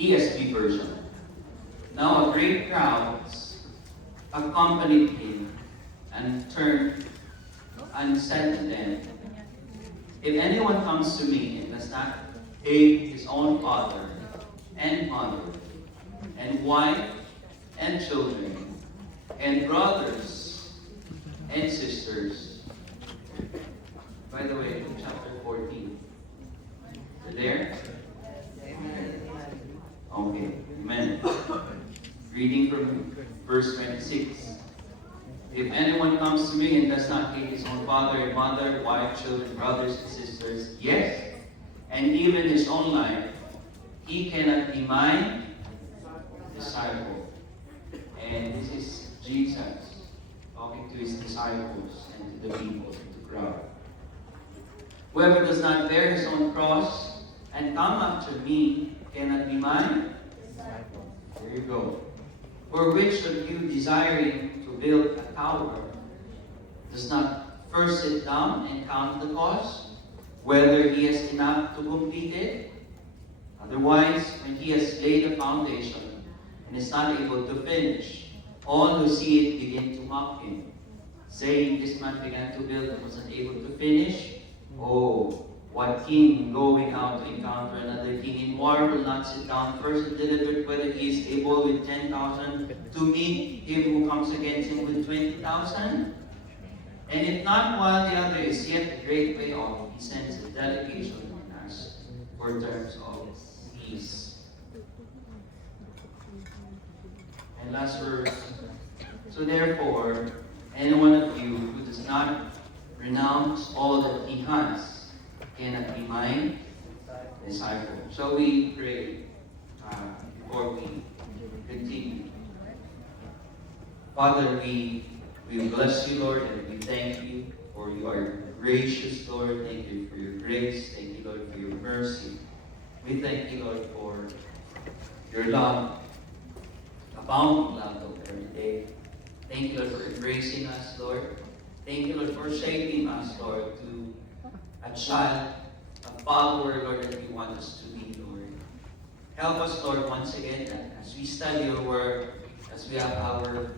ESV version. Now a great crowd accompanied him and turned and said to them, if anyone comes to me and does not hate his own father and mother and wife and children and brothers and sisters. By the way, chapter 14. You there? Okay, amen. Reading from verse 26. If anyone comes to me and does not hate his own father and mother, wife, children, brothers and sisters, yes, and even his own life, he cannot be my disciple. And this is Jesus talking to his disciples and to the people, to the crowd. Whoever does not bear his own cross and come after me cannot be mine. There you go. For which of you desiring to build a tower does not first sit down and count the cost, whether he has enough to complete it? Otherwise, when he has laid a foundation and is not able to finish, all who see it begin to mock him, saying, this man began to build and was not able to finish. Oh, what king going out to encounter another king in war will not sit down first and deliberate whether he is able with 10,000 to meet him who comes against him with 20,000? And if not while the other is yet a great way off, he sends a delegation and asks for terms of peace. And last verse. So therefore, any one of you who does not renounce all that he has cannot be my disciple. Shall we pray before we continue? Father, we bless you, Lord, and we thank you for you are gracious, Lord. Thank you for your grace. Thank you, Lord, for your mercy. We thank you, Lord, for your love, abounding love, Lord, every day. Thank you, Lord, for embracing us, Lord. Thank you, Lord, for shaping us, Lord, to a child, a follower, Lord, that you want us to be, Lord. Help us, Lord, once again, as we study your word, as we have our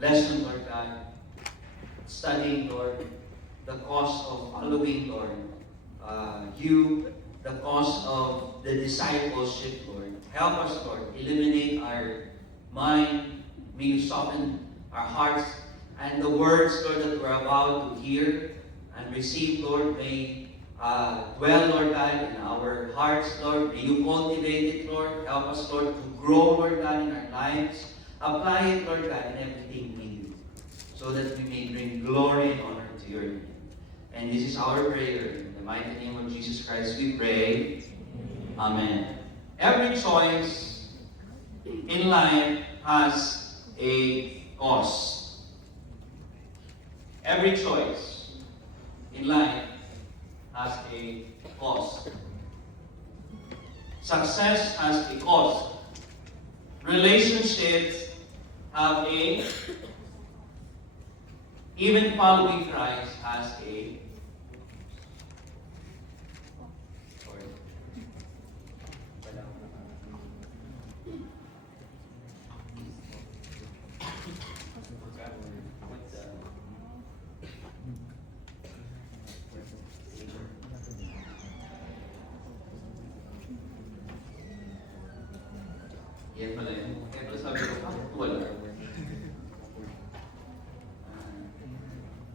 lesson, Lord God, studying, Lord, the cost of following, Lord, you, the cost of the discipleship, Lord. Help us, Lord, eliminate our mind, may you soften our hearts, and the words, Lord, that we're about to hear and receive, Lord, may dwell, Lord God, in our hearts, Lord. May you cultivate it, Lord. Help us, Lord, to grow, Lord God, in our lives. Apply it, Lord God, in everything we do, so that we may bring glory and honor to your name. And this is our prayer. In the mighty name of Jesus Christ, we pray. Amen. Every choice in life has a cost. Every choice in life has a cost. Success has a cost. Relationships have a, even following Christ has a, yan pala yun. Kaya pala sabi ko, wala.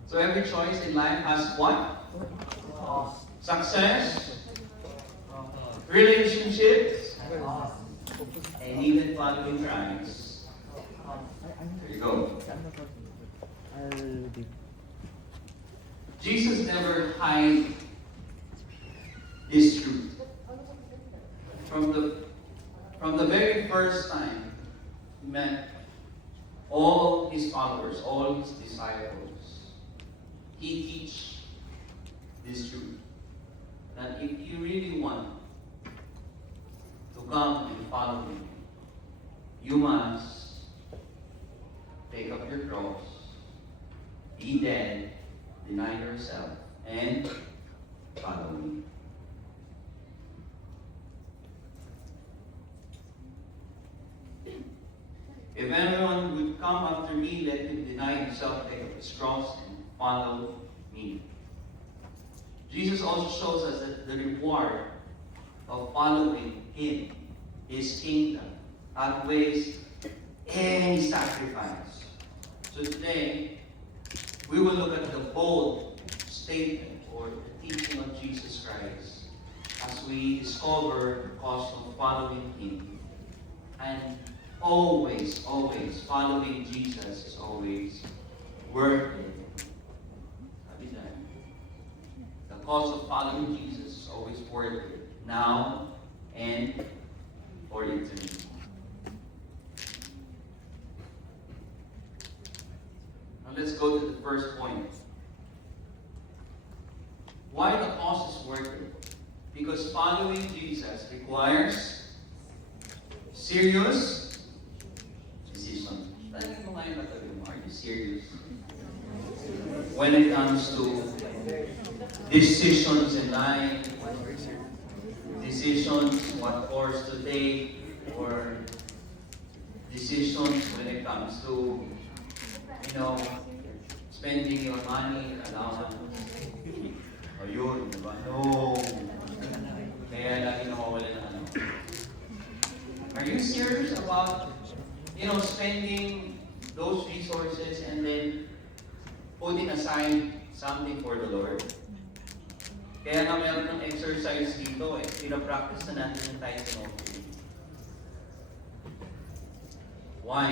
So every choice in life has what? Success, relationships, and even following Christ. There you go. Jesus never hid this truth. From the very first time he met all his followers, all his disciples, he teach this truth. That if you really want to come and follow me, you must take up your cross, be dead, deny yourself, and follow me. me, let him deny himself, take up his cross, and follow me. Jesus also shows us that the reward of following him, his kingdom, outweighs any sacrifice. So today, we will look at the bold statement or the teaching of Jesus Christ as we discover the cost of following him. And always following Jesus is always worth it. The cost of following Jesus is always worth it, now and for eternity. Now let's go to the first point. Why the cost is worth it? Because following Jesus requires serious decision. Are you serious? When it comes to decisions in life, decisions what course to take, or decisions when it comes to, spending your money, allowance. Ayun, diba? No. Kaya lagi nawawala ng ano. Are you serious about, spending those resources and then putting aside something for the Lord? Kaya nga meron ng exercise dito pinapractice na natin yung tithes and offering. Why?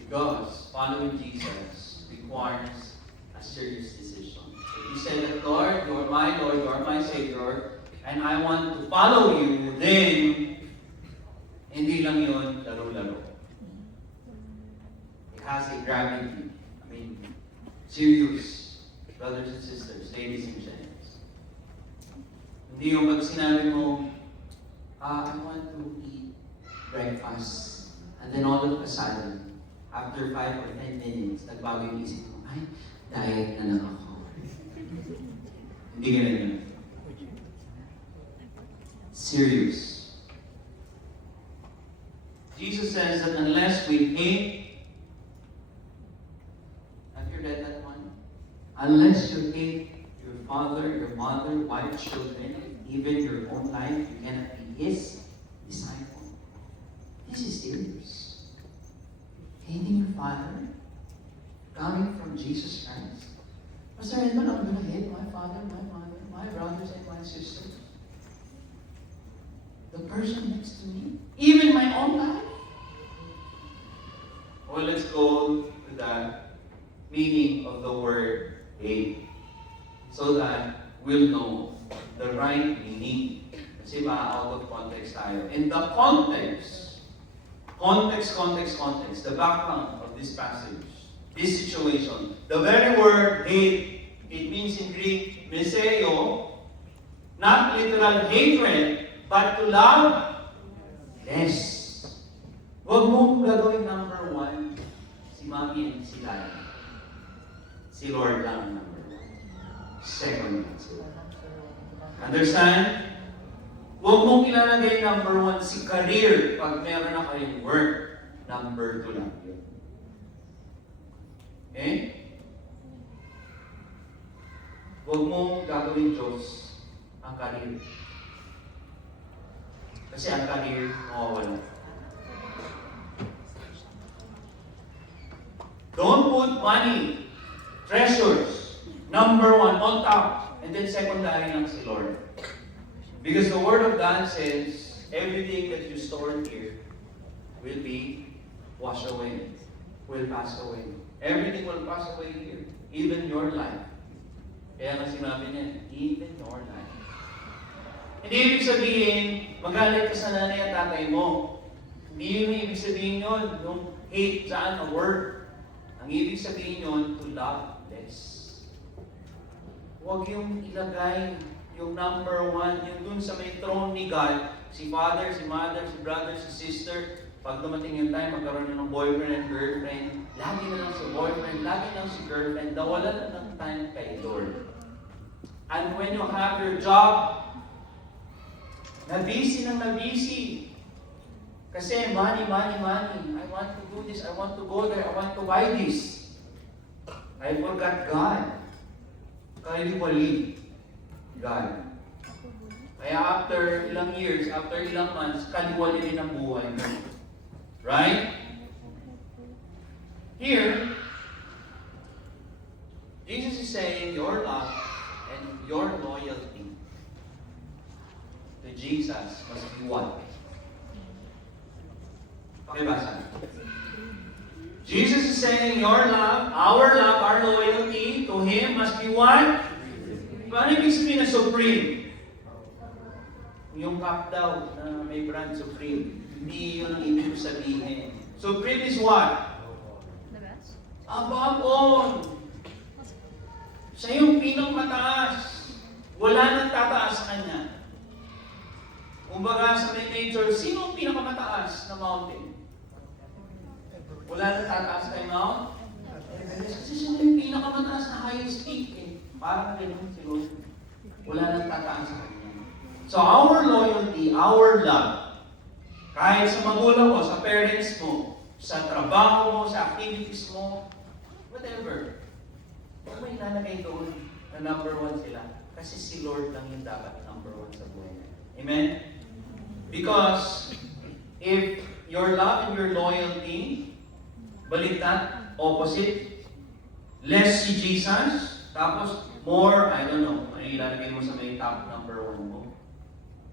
Because following Jesus requires a serious decision. If you say that, Lord, you are my Lord, you are my Savior, and I want to follow you, then hindi lang yun laro-laro. It has a gravity. Serious, brothers and sisters, ladies and gents. Hindi yung pag sinabi mo, I want to eat breakfast. And then all of a sudden, after 5 or 10 minutes, nagbago yung isip mo, ay, diet na lang ako. Hindi ganun yun. Serious. Jesus says that unless we hate, have you read that one? Unless you hate your father, your mother, wife, children, even your own life, you cannot be his disciple. This is serious. Hating your father, coming from Jesus Christ. Pastor Edmund, I'm going to hate my father, my mother, my brothers and my sisters. The person next to me, even my own life. Well, let's go to the meaning of the word hate so that we'll know the right meaning. Kasi out of context tayo. In the context, the background of this passage, this situation, the very word hate, it means in Greek, meseo, not literal hatred, but to love less. Huwag mong gagawin number 1, si Mami and si Daddy. Si Lord lang number 1. Second lang si Lord. Understand? Huwag mong ilalagay number 1 si career pag meron na kayong work. Number 2 lang yun. Okay? Huwag mong gagawin Diyos ang career. Kasi ang career, mawawala. Don't put money, treasures, number 1 on top, and then secondary lang si Lord. Because the Word of God says, everything that you store here will be washed away, will pass away. Everything will pass away here, even your life. Kaya nga sinabi niya, even your life. Hindi ibig sabihin, magalit ka sa nanay at tatay mo. Hindi yun ibig sabihin yun, yung hate saan, a word. Ang ibig sabihin yun, to love less. Huwag yung ilagay yung number 1, yung dun sa may throne ni God, si father, si mother, si brother, si sister, pag dumating yung time, magkaroon na ng boyfriend and girlfriend, lagi na lang si boyfriend, lagi na lang si girlfriend, nawala na ng time kay Lord. And when you have your job, na busy, Kasi money, money, money. I want to do this, I want to go there, I want to buy this. I forgot God. Kaliwali God. Kaya after ilang years, after ilang months, kaliwali din ang buhay mo. Right? Here, Jesus is saying your love and your loyalty to Jesus must be what? Pakibasa. Jesus is saying your love, our loyalty to Him must be what? Paano ibig sabihin na supreme? Yung cup daw na may brand Supreme, hindi yun ang ibig sabihin. Supreme is what? The best? Above all. Siya yung pinakamataas. Wala nang tataas sa Kanya. Kumbaga sa may nature, sino ang pinakamataas na mountain? Wala nang tataas kay Mount? Kasi siya yung pinakamataas na highest peak eh. Parang ganun siguro. Wala nang tataas sa Kanya. So our loyalty, our love, kahit sa magulang mo, sa parents mo, sa trabaho mo, sa activities mo, whatever, huwag mo ilalagay doon na number one sila. Kasi si Lord lang yung dapat number one sa buhay. Amen? Because if your love and your loyalty, baliktad, opposite, less si Jesus, tapos more, I don't know, ay ilalagay mo sa may top number one mo,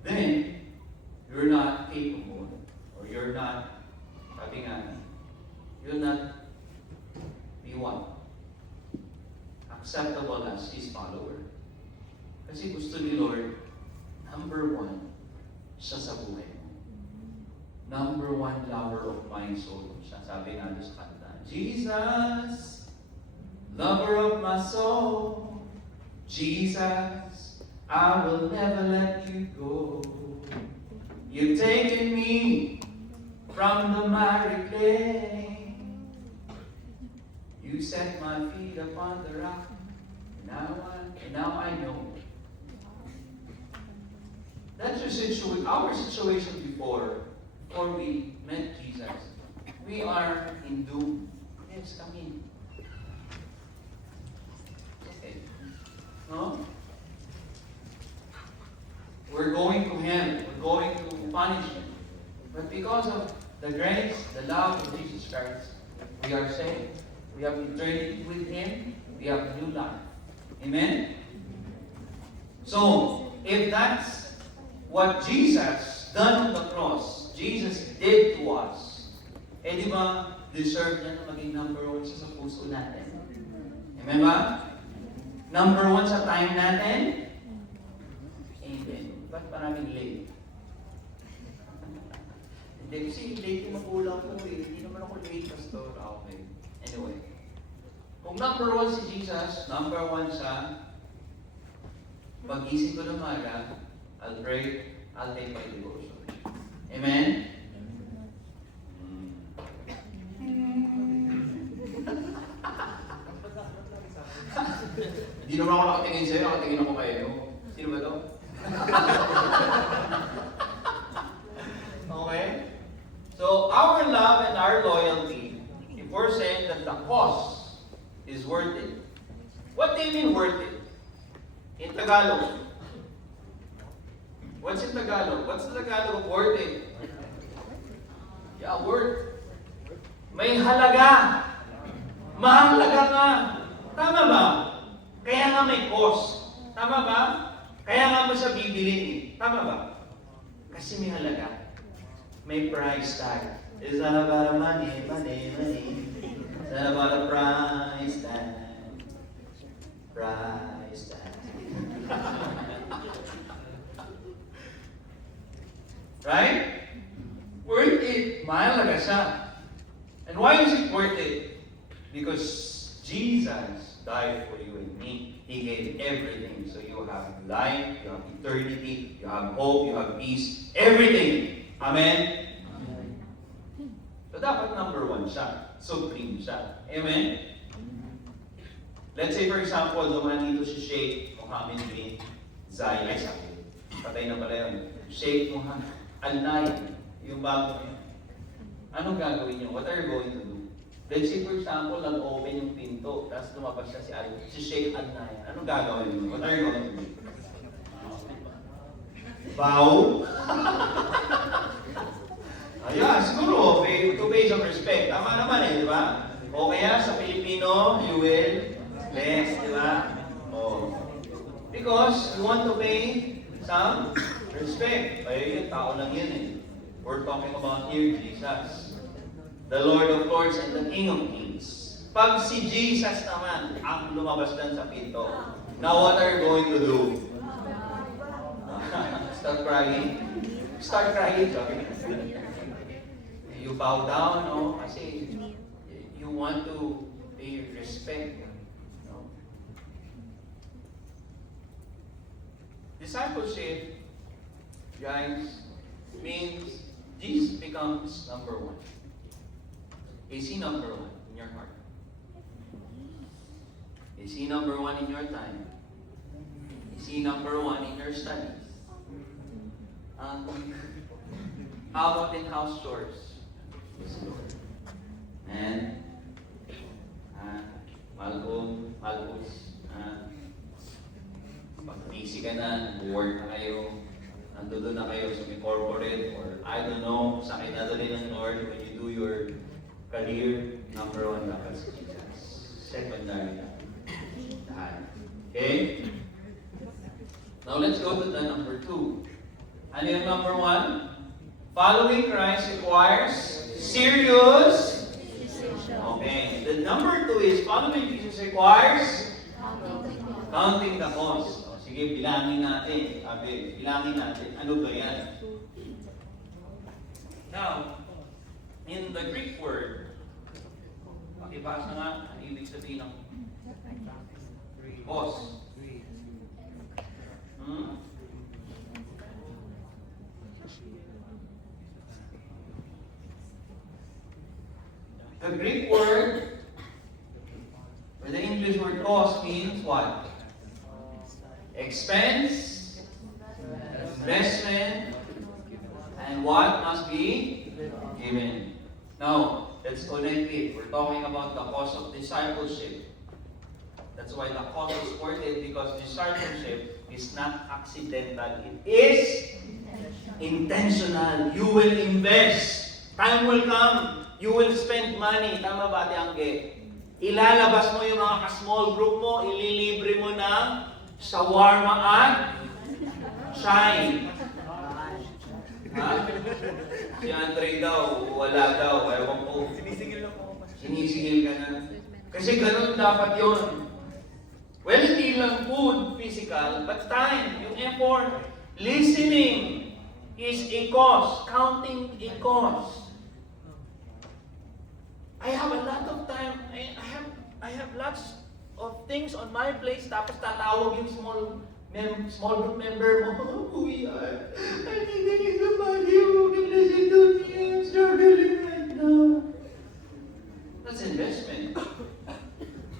then you're not capable, or you're not, sabi nga, you'll not be one. Acceptable as His follower. Kasi gusto ni Lord, number one, siya sa buhay mo. Number one lover of my soul. Siya sabi nga doon sa kanta, Jesus, lover of my soul, Jesus, I will never let you go. You've taken me from the miry clay. You set my feet upon the rock. And now I know. That's our situation before we met Jesus. We are in doom. Yes, come in. Okay. No? We're going to hell. We're going to punishment. But because of the grace, the love of Jesus Christ, we are saved. We have eternity with Him. We have new life. Amen? So, if that's what Jesus done on the cross, Jesus did to us, eh di ba, deserve niya na maging number one siya sa puso natin? Amen ba? Number one sa time natin? Amen. Ba't maraming late? Hindi, kasi late yung magulang ko eh. Hindi naman ako late, pastor. Okay. Anyway. Kung number one si Jesus, number one siya, pag-isip ko ng umaga, I'll pray, I'll take my devotion. Amen? Hindi naman ako nakatingin sa'yo, nakatingin ako kayo. Sino ba ito? Okay? So, our love and our loyalty, if we're saying that the cost is worth it, what do you mean worth it? In Tagalog. What's in Tagalog? What's the Tagalog of worth it? Yeah, worth. May halaga. Mahalaga nga. Tama ba? Kaya nga may cost. Tama ba? Kaya nga mo siya bibilin eh. Tama ba? Kasi may halaga. May price tag. It's not about money, money, money. It's not about a price tag. Price tag. Right? Worth it. Mahalaga siya. And why is it worth it? Because Jesus died for you and me. He gave everything. So you have life, you have eternity, you have hope, you have peace, everything. Amen? So dapat number one siya. Supreme siya. Amen? Let's say for example, dumaan dito si Sheikh Mohammed bin Zayed. Ay, sabi. Patay na pala yun. Sheikh Mohammed Al-Nayed. Yung bago niya. Anong gagawin niyo? What are you going to do? Let's say, for example, nag-open yung pinto, tapos lumabas na si Sheikh Adnayan. Anong gagawin niyo? What are you going to do? Bow? Ayan, siguro, to pay some respect. Tama naman di ba? O kaya sa Filipino, you will bless, di ba? Oh. Because you want to pay some respect. Ay, yung tao lang yun We're talking about here, Jesus. The Lord of Lords and the King of Kings. Pag si Jesus naman ang lumabas lang sa pinto, now what are you going to do? Start crying? Start crying. You bow down, no? Kasi you want to pay respect. No? Discipleship, guys, means Jesus becomes number one. Is He number one in your heart? Is He number one in your time? Is He number one in your studies? How about in house chores? Yes, Lord. And Malbos, pag busy ka na, nag-work na kayo, nandoon na kayo sa may corporate, or I don't know, sa akin na rin ng Lord, when you do your career, number one dapat si Jesus. Secondary na. Okay? Now let's go to the number 2. Ano yung number 1? Following Christ requires serious. Okay. The number 2 is following Jesus requires counting the cost. O, sige, bilangin natin. Bilangin natin. Ano ba yan? Now, in the Greek word, pakibasa nga, ang ibig sabihin ng cost. The Greek word, or the English word cost means what? Expense, investment, and what must be given. Now, let's connect it. We're talking about the cost of discipleship. That's why the cost is worth it, because discipleship is not accidental. It is intentional. You will invest. Time will come. You will spend money. Tama ba, Ate Angge? Ilalabas mo yung mga ka-small group mo, ililibre mo ng shawarma at shine. Ha? Si Andre daw, wala daw. Ewan ko. Sinisigil ako. Sinisigil ka na. Kasi ganun dapat yun. Well, hindi lang food, physical, but time, yung effort. Listening is a cost. Counting a cost. I have a lot of time. I have lots of things on my plate. Tapos tatawag yung small group member mo. Oh, we are. I think there is somebody who can listen to me. I'm struggling right now. That's investment.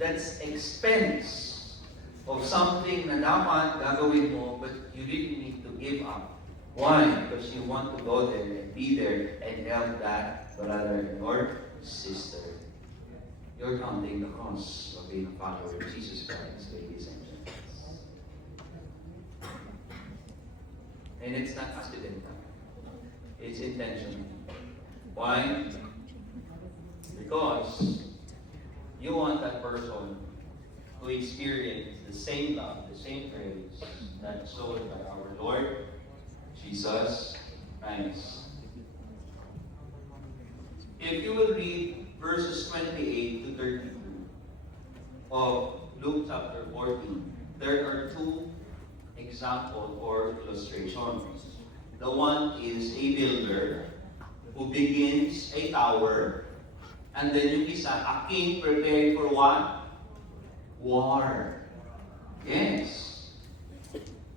That's expense of something na dapat gagawin mo, but you really need to give up. Why? Because you want to go there and be there and help that brother or sister. You're counting the cost of being a follower of Jesus Christ, ladies and gentlemen. And it's not accidental. It's intentional. Why? Because you want that person to experience the same love, the same praise that's shown by our Lord Jesus Christ. If you will read verses 28 to 32 of Luke chapter 14, there are two examples or illustrations. The one is a builder who begins a tower, and then yung isa, a king preparing for what? War. Yes.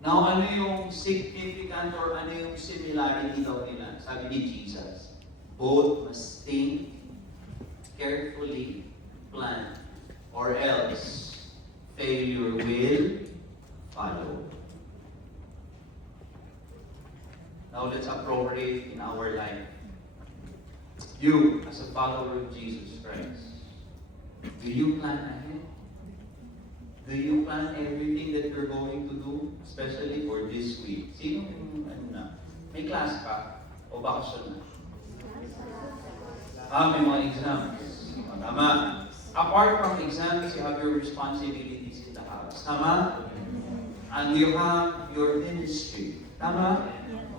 Now, ano yung significant or ano yung similarity daw nila? Sabi ni Jesus, both must think, carefully plan, or else failure will follow. Now let's appropriate in our life. You, as a follower of Jesus Christ, do you plan ahead? Do you plan everything that you're going to do, especially for this week? Sino yung ano na? May class ka o bakasyon na? May mga exams. Tama. Apart from exams, you have your responsibilities in the house. Tama? And you have your ministry. Tama?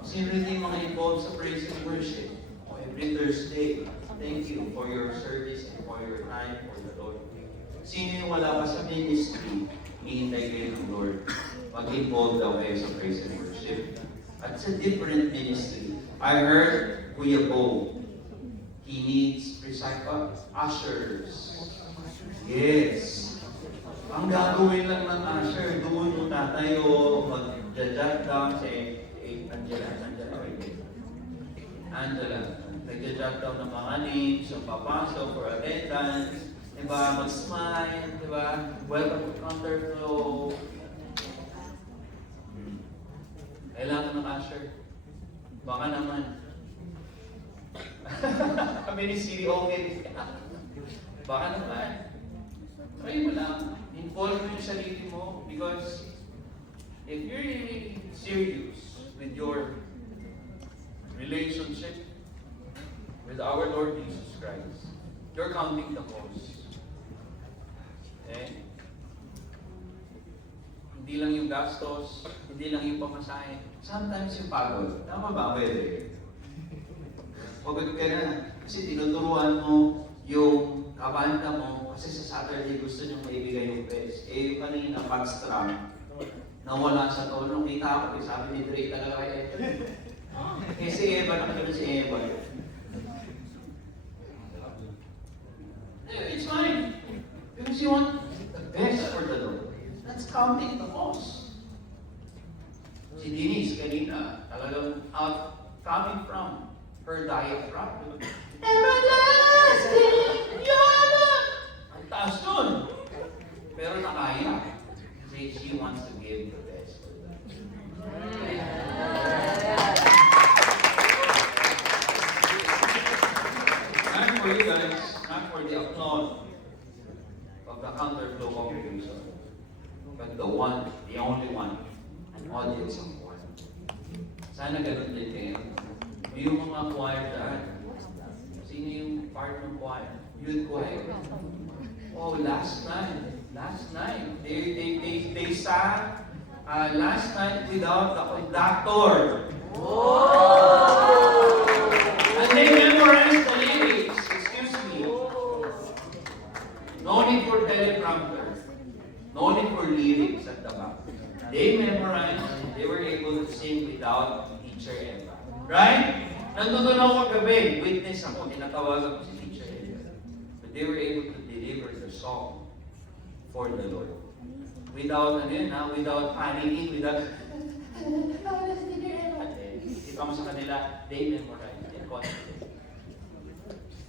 Sino rin yung mga involved sa praise and worship? Every Thursday, thank you for your service and for your time for the Lord. Sino yung wala pa sa ministry, hihintay kayo ng Lord. Mag-involve daw kayo sa praise and worship. At sa different ministry, I heard Kuya Bo, he needs ushers. Yes. Ang gagawin lang ng usher, doon yung tatayo, mag-judge down sa Angela. Nag-judge down ng mga names, yung papasok for attendance, diba? Mag-smile, diba? Welcome to Counterflow. Kailangan ng usher. Baka naman. Kami ni Siri, okay. Baka naman. Try mo lang. Involve mo yung sarili mo because if you're really serious with your relationship with our Lord Jesus Christ, you're counting the cost. Okay? Hindi lang yung gastos, hindi lang yung pamasahe. Sometimes yung pagod. Tama ba? Pwede. Pagod ka na. Kasi tinuturuan mo yung kabanda mo kasi sa Saturday gusto nyo maibigay yung best. Eh, yung kanina, pag-strum, nawala sa tono. Kita ako, sabi ni Dre, talaga kay Eva. Eh, si Eva, nakita si Eva. It's fine. Because you want the best for the Lord. That's counting the cost. Si Denise kanina, talagang coming from her diaphragm. Everlasting Yana! Ang taas nun. Pero nakaya. Kasi she wants to give the best. Not for you guys, not for the applause of the Counterflow congregation, but the one, the only one, an audience of one. Sana ganun din kayo. Yung mga choir dyan, sino yung part ng choir? Youth choir. Oh, last night, they sang last night without the conductor. Oh! And they memorized the lyrics. Excuse me. No need for teleprompter. No need for lyrics at the back. They memorized. They were able to sing without teacher Eva. Right? Nandun ako kagabi. Witness ako. Tinatawagan ko si teacher Eva. But they were able to deliver the song for the Lord. Without, without panicking, without, ito mo sa kanila, they memorize. They're confident.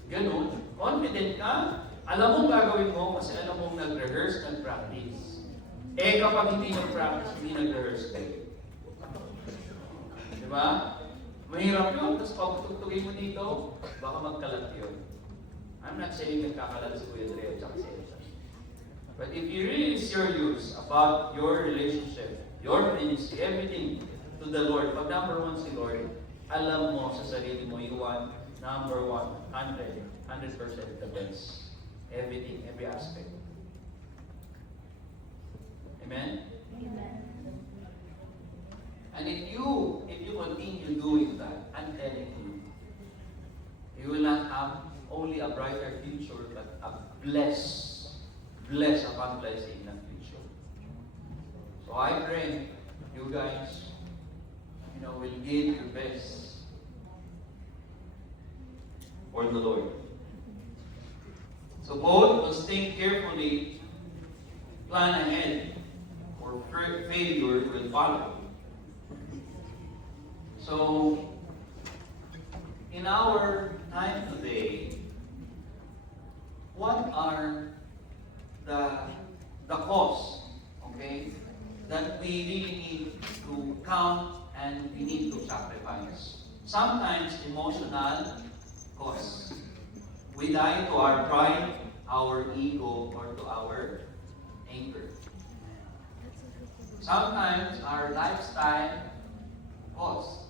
Ganun. Confident ka. Alam mong gagawin mo kasi alam mong nag-rehearse, nag-practice. Eh kapag hindi nag-practice, hindi nag-rehearse kayo. Diba? Mahirap yun. Tapos pag tutugtugin mo dito, baka magkalat yun. I'm not saying nagkakalat si Kuya Dre at si Elsa. But if you're really serious about your relationship, your ministry, everything to the Lord, pag number one si Lord, alam mo sa sarili mo, you want number one, 100% the best. Everything, every aspect. Amen? Amen. And if you continue doing that, I'm telling you, you will not have only a brighter future, but a blessed upon blessing in the future. So I pray you guys, will give your best for the Lord. So both must think carefully, plan ahead, or failure will follow. So, in our time today, what are the costs, okay, that we really need to count and we need to sacrifice? Sometimes emotional costs. We die to our pride, our ego, or to our anger. Sometimes our lifestyle costs.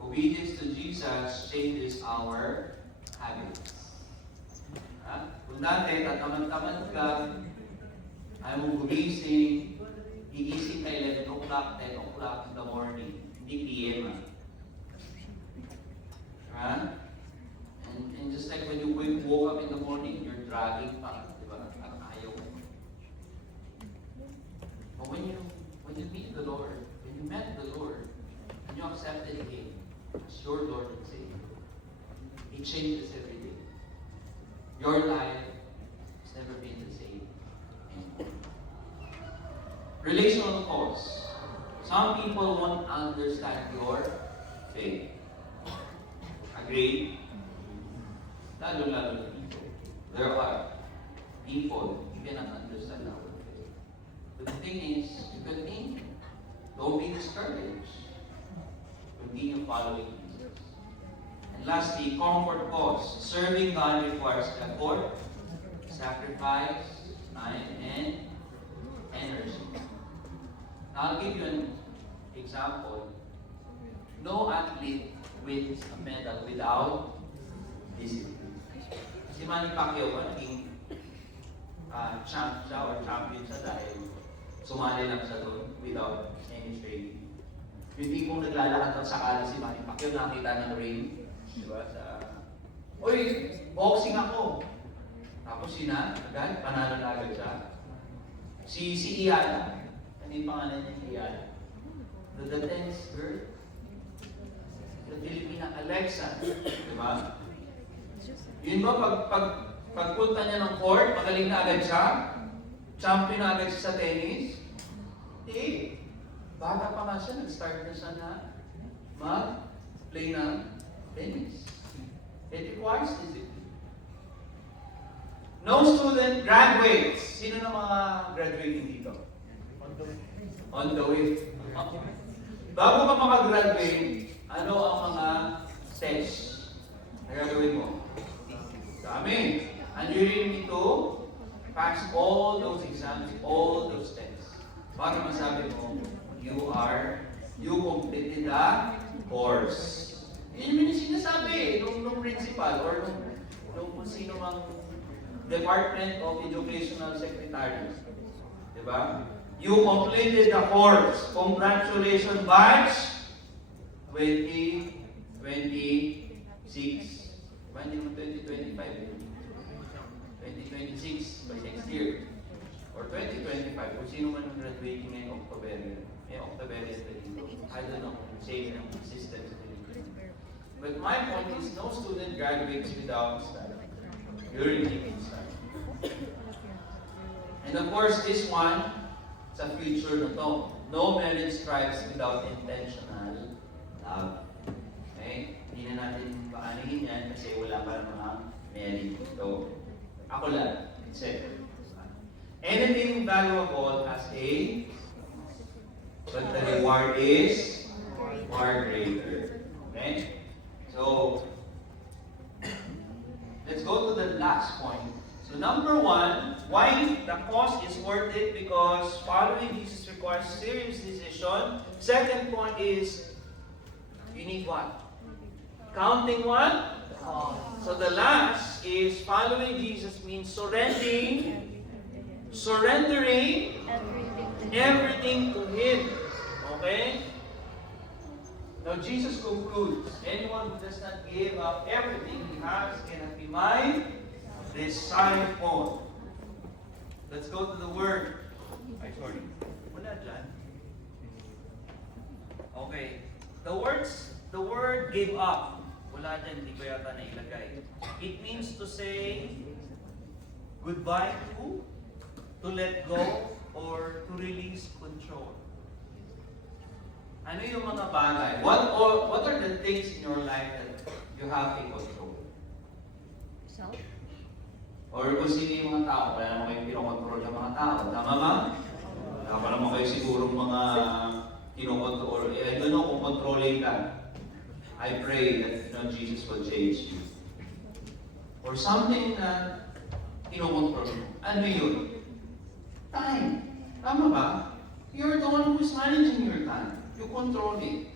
Obedience to Jesus changes our habits. Kung dati, tatamad-tamad ka, ayaw mo gumising, gigising ka 11 o'clock, 10 o'clock in the morning, hindi PM. And just like when you woke up in the morning, you're dragging pa, di ba? At ayaw. But when you meet the Lord, when you met the Lord, and you accepted Him as your Lord and Savior, He changes every day. Your life has never been the same anymore. Relational cause. Some people won't understand your faith. Agree? Lalo dito. There are people who cannot understand our faith. But the thing is, you continue. Don't be discouraged. Continue following Jesus. And lastly, comfort cause. Serving God requires effort, sacrifice, time, and energy. Now, I'll give you an example. No athlete wins a medal without discipline. Si Manny Pacquiao ba, naging champ siya or champion siya dahil sumali lang siya doon without any training. Hindi kung naglalakad ng sakali si Manny Pacquiao, nakita ng ring, di ba, Uy, boxing ako. Tapos agad, panalo na agad siya. Si Iyala, ano yung pangalan niya si Iyala? The tennis girl, the Filipina Alexa, di ba? Yun ba, pagpunta niya ng court, magaling na agad siya? Champion na agad siya sa tennis? Hindi. Bata pa nga siya, nag-start na siya na mag-play ng tennis. It requires discipline. No student graduates. Sino na mga graduating dito? On the way. Bago ka makagraduate, ano ang mga tests na gagawin mo? Dami. And you really need to pass all those exams, all those tests. Para masabi mo, you completed the course. Yun yung sinasabi nung principal or nung sino mang Department of Educational Secretary. Diba? You completed the course. Congratulations, batch 2026. Diba? Hindi naman 2025. 2026 by next year. Or 2025. Kung sino man ang graduating ngayong October. October is the I don't know kung same ang system. But my point is, no student graduates without study. You really need to study. And of course, this one, sa future na to. No marriage strives without intentional love. Okay? Hindi na natin paanihin yan kasi wala pa mga married. So, ako lang. It's it. Anything valuable has a, but the reward is far greater. Okay? So, let's go to the last point. So, number one, why the cost is worth it? Because following Jesus requires serious decision. Second point is, you need what? Counting what? So, the last is following Jesus means surrendering everything to Him. Okay? Now, Jesus concludes, anyone who does not give up everything he has cannot be my disciple. Let's go to the word. Sorry. Wala dyan. Okay. The word give up. Wala dyan, hindi ko yata nailagay. It means to say goodbye to let go, or to release control. Ano yung mga bagay? What are the things in your life that you have in control? Self? Or kung sino yung mga tao, wala naman kayo pinokontrol ng mga tao. Tama ba? Wala naman kayo sigurong mga kinokontrol. I don't know kung controlling ka. I pray that Jesus will change you. or something na kinokontrol mo. Ano yun? Time. Tama ba? You're the one who's managing your time. You control it.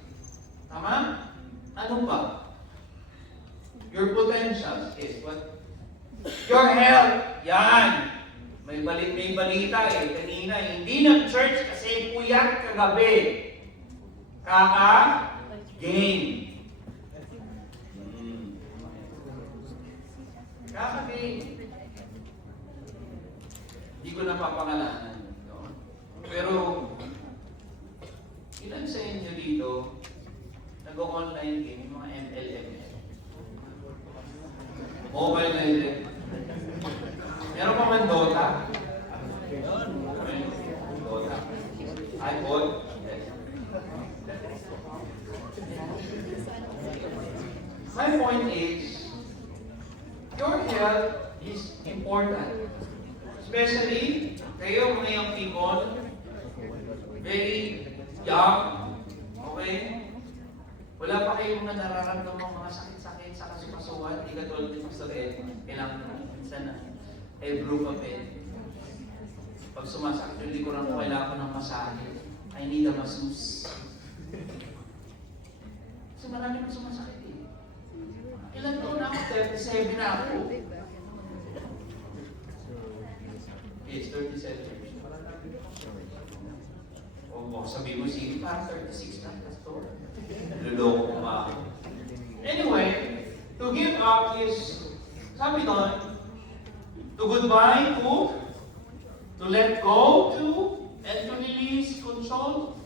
Tama? Ano ba? Your potentials is what? Your health. Yan. May balita kanina. Hindi nag-church kasi puyat kagabi. Kaka-game. Kaka-game. Hindi ko napapangalanan. No? Pero, ilan sa inyo dito nag-online game, yung mga MLM? Mobile Legends. Meron pa man Dota? Dota. iPod? Yes. My point is, your health is important. Especially, kayo mga young people, very young, okay? Wala pa kayong nararamdaman ng mga sakit-sakit sa kasukasuhan, hindi ka tulad ng Pastor Ed, kailangan na minsan na ibuprofen. Pag sumasakit yung likuran ko, kailangan ko ng masahe. I need a masseuse. Kasi marami nang sumasakit eh. Ilan taon na ako? 37 na ako. It's 37. O baka sabihin mo, sige, parang 36 na, Pastor. Luloko ko pa. Anyway, to give up is, sabi doon, to goodbye to let go to, and to release control.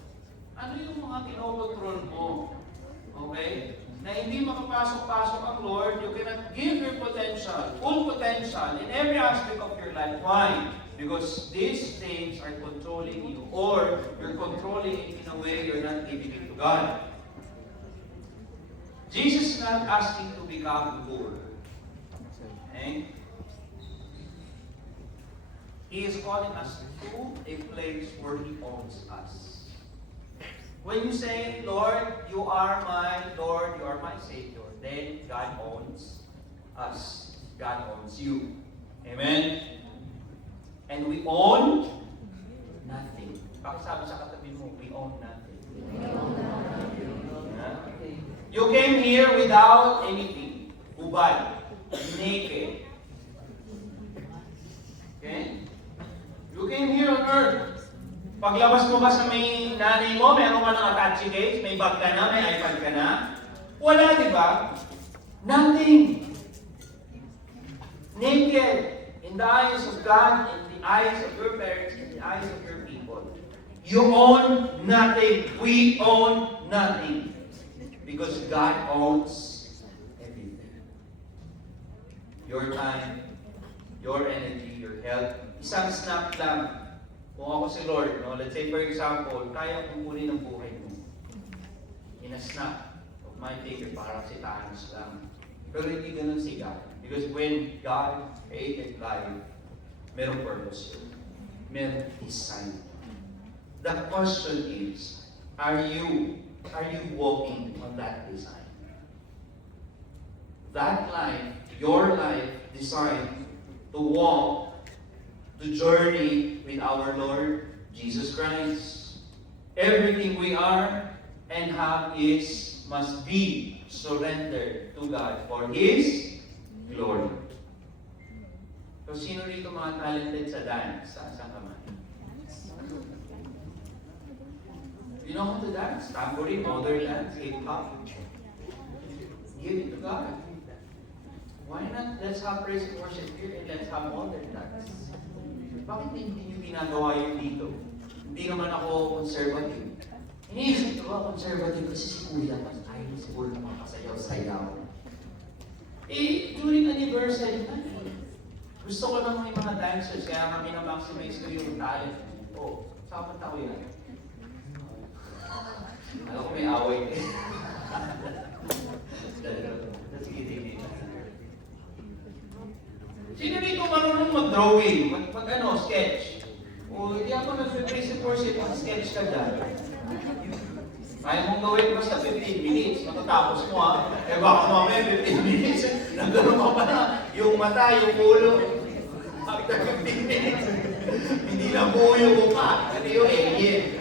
Ano yung mga kinokontrol mo? Okay? Na hindi makapasok-pasok ang Lord, you cannot give your potential, full potential in every aspect of your life. Why? Because these things are controlling you, or you're controlling it in a way you're not giving it to God. Jesus is not asking to become poor. Okay? He is calling us to a place where He owns us. When you say, Lord, you are my Lord, you are my Savior, then God owns us. God owns you. Amen? And we own nothing. Pakisabi sa katabi mo, we own nothing. You came here without anything. Ubad. Naked. Okay? You came here on earth. Paglabas mo ba sa may nanay mo, meron ka ng attache case, may bag ka na, may iPad ka na? Wala, di ba? Nothing. Naked. In the eyes of God, in the eyes of your parents, in the eyes of your people. You own nothing. We own nothing. Because God owns everything. Your time, your energy, your health. Isang snap lang. Kung ako si Lord, no? Let's say for example, kaya kong kunin ang buhay mo. In a snap of my finger, parang si Thanos lang. Pero hindi ganun si God. Because when God created life, merong purpose yun. Merong design. The question is, are you walking on that design? That life, your life, designed to walk the journey with our Lord Jesus Christ. Everything we are and have must be surrendered to God for His glory. So, sino rito mga talented sa dance? Saan ka man? You know how to dance? Tambourine, modern dance, hip-hop. Give it to God. Why not? Let's have praise and worship here and let's have modern dance. Bakit hindi nyo ginagawa yun dito? Hindi naman ako conservative. Iniisip ko ba conservative kasi si Kuya, mas ayaw siguro na makasayaw-sayaw. During anniversary, gusto ko lang may mga dancers, kaya kami na-maximize ko yung talent. Saan punta ko yan? Alam ko may away. Sino dito marunong mag-drawing? Sketch? O hindi ako nag-face and worship, mag-sketch ka dyan. Kaya mong gawin basta 15 minutes, matatapos mo ha. Eh baka mamaya 15 minutes, nagkaroon ka pa na yung mata, yung ulo. After 15 minutes, hindi na buo yung mukha. Ano yung alien?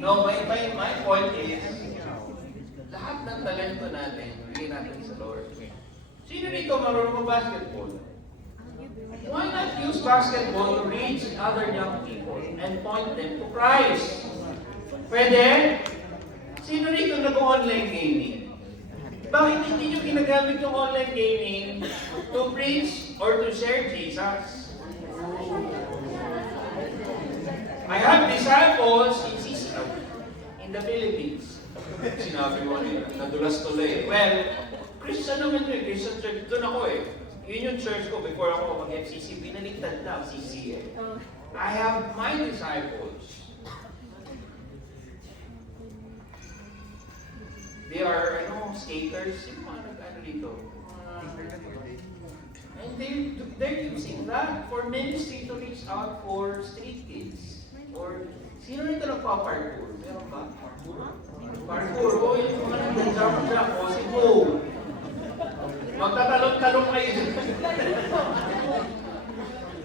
No, my point is, lahat ng talento natin, bigyan natin sa Lord. Sino dito marunong basketball? Why not use basketball to reach other young people and point them to Christ? Pwede? Sino dito nag-online gaming? Bakit hindi nyo ginagamit yung online gaming to preach or to share Jesus? I have disciples in CCO, in the Philippines. Sinabi mo nila, nadulas tuloy. Well, Christian naman yun, Christian church. Doon ako eh. Yun yung church ko before ako mag-FCC. Pinaliktad na CC eh. I have my disciples. They are, skaters. Sino mga nag-ano dito? And they're using that for ministry to reach out for street kids. Or, sino nito nagpa-parkour? Meron ba? Parkour? O, yung mga nag-jump-jump. O, si Bo. Magtatalong-talong kayo.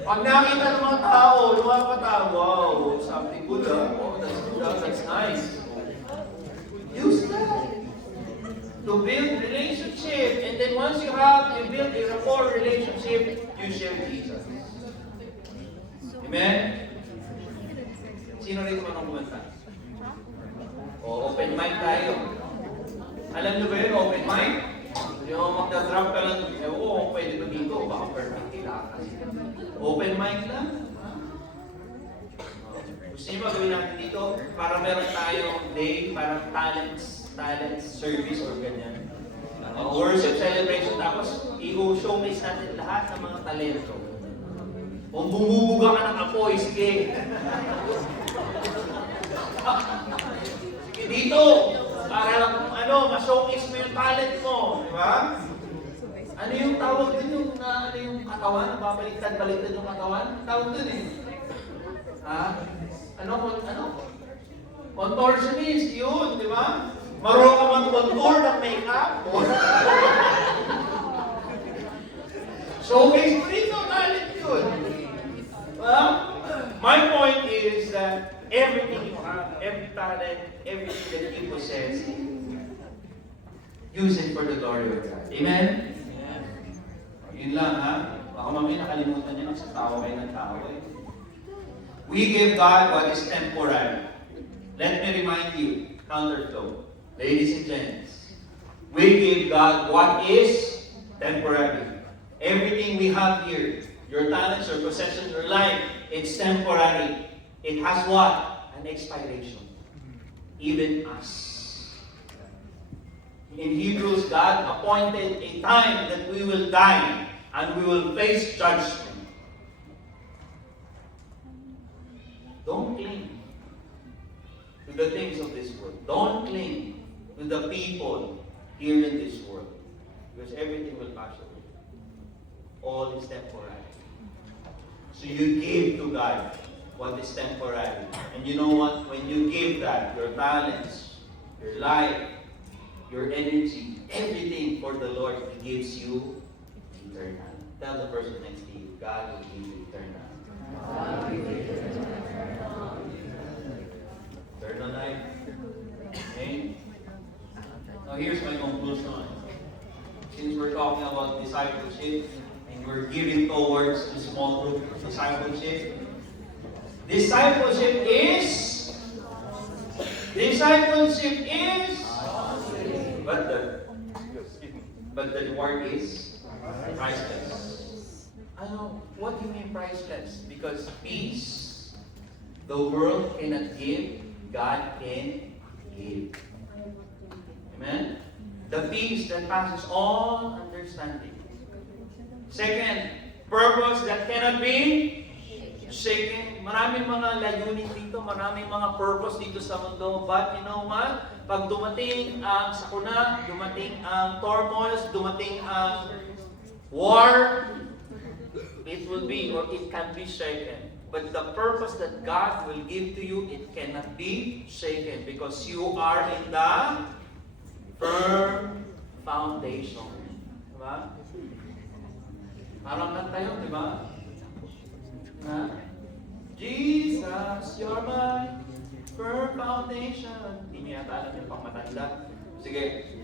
Pag nakita ng mga tao, lumapatawa, wow, something good ah. Oh, that's nice. Use that to build relationship. And then once you build a rapport relationship, you share Jesus. Amen? Sino rin man ang kumanta? O, open mic tayo. Alam nyo ba yun, open mic? Yung magda-drop ka lang, oo, pwede ba dito? Baka perfect nila. Open mic lang. Gusto nyo ba gawin natin dito? Para meron tayong day, parang talent service or ganyan. Worship celebration. Tapos, i-showcase natin lahat ng mga talento. Kung bumubuga ka ng apoy, sige. Sige dito. Para ma-showcase mo yung talent mo. Di ba? Ano yung tawag din yung, yung katawan? Babaliktad-baliktad yung katawan? Tawag din eh. Ha? Ano? Contortionist, yun, di ba? Marunong ka mag-contour ng makeup. Showcase mo dito, talent yun. Well, my point is that everything you have, every talent, everything that you possess, use it for the glory of God. Amen? Yun lang ha. Baka mamaya nakalimutan niyo, nagsatawa kayo ng tao eh. We give God what is temporary. Let me remind you, counterflow. Ladies and gents, we give God what is temporary. Everything we have here, your talents, your possessions, your life, it's temporary. It has what? An expiration. Even us. In Hebrews, God appointed a time that we will die and we will face judgment. Don't cling to the things of this world. Don't cling to the people here in this world. Because everything will pass away. All is temporary. So you give to God what is temporary. And you know what? When you give that, your talents, your life, your energy, everything for the Lord, He gives you eternal. Tell the person next to you, God will give you eternal. Eternal life. Okay? Now here's my conclusion. Since we're talking about discipleship, and we're giving towards the small group discipleship, discipleship is, but the reward is priceless. What do you mean priceless? Because peace, the world cannot give, God can give. Amen? The peace that passes all understanding. Second, purpose that cannot be shaken. Maraming mga layunin dito, maraming mga purpose dito sa mundo. But you know what? Pag dumating ang sakuna, dumating ang turmoils, dumating ang war, it will be or it can be shaken. But the purpose that God will give to you, it cannot be shaken because you are in the firm foundation. Diba? Parang kanta yun, di ba? Ha? Jesus, you're my firm foundation. Hindi niya yata alam yung pang matanda. Sige.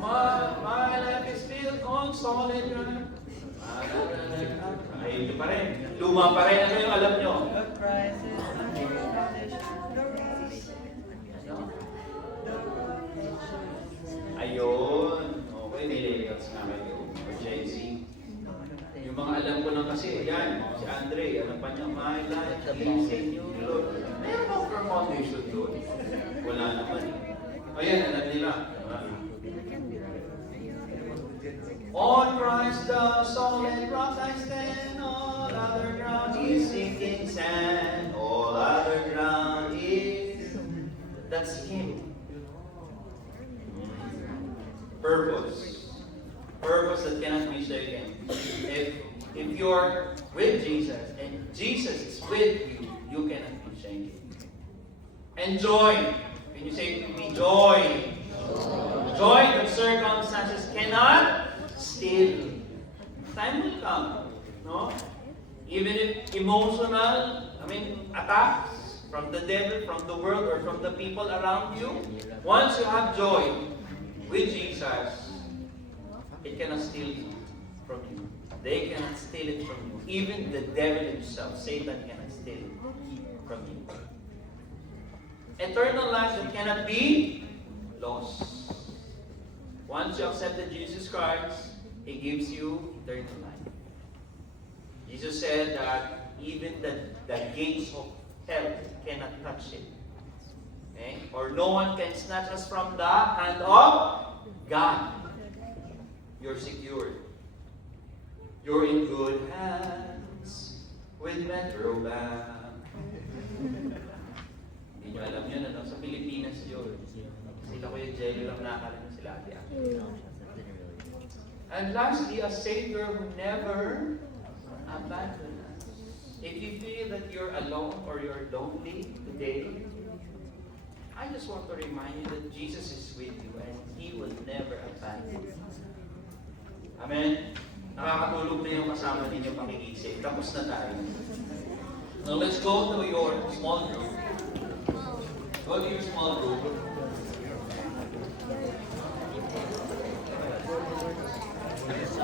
My life is built on solid ground. Ay, ito pa rin. Luma pa rin. Ano yung alam nyo? Ayun. Okay, nilayouts nga kayo. For Gen Z. Yung mga alam ko lang kasi, yan. Si Andre, alam pa niya, my life is in you, Lord. Meron ba firm foundation doon? Wala naman. Ayan, alam nila. On Christ the solid rock I stand, all other ground is sinking sand, all other ground is... That's Him. Purpose. Purpose that cannot be shaken. If you're with Jesus, and Jesus is with you, you cannot be shaken. And joy. Can you say to me, joy? Joy that circumstances cannot steal. Time will come, no? Even if emotional, attacks from the devil, from the world, or from the people around you, once you have joy with Jesus, it cannot steal it from you. They cannot steal it from you. Even the devil himself, Satan, cannot steal it from you. Eternal life that cannot be lost. Once you accepted Jesus Christ, He gives you eternal life. Jesus said that even the gates of hell cannot touch it. Okay? Or no one can snatch us from the hand of God. You're secured. You're in good hands with Metro Bank. Hindi nyo alam yun, ano? Sa Pilipinas yun. Sila Kuya Jelly lang nakakalam sila ate. And lastly, a Savior who never abandoned us. If you feel that you're alone or you're lonely today, I just want to remind you that Jesus is with you and He will never abandon you. Amen? Nakakatulog na yung kasama ninyo pakigising. Tapos na tayo. Now let's go to your small group. Go to your small group. It's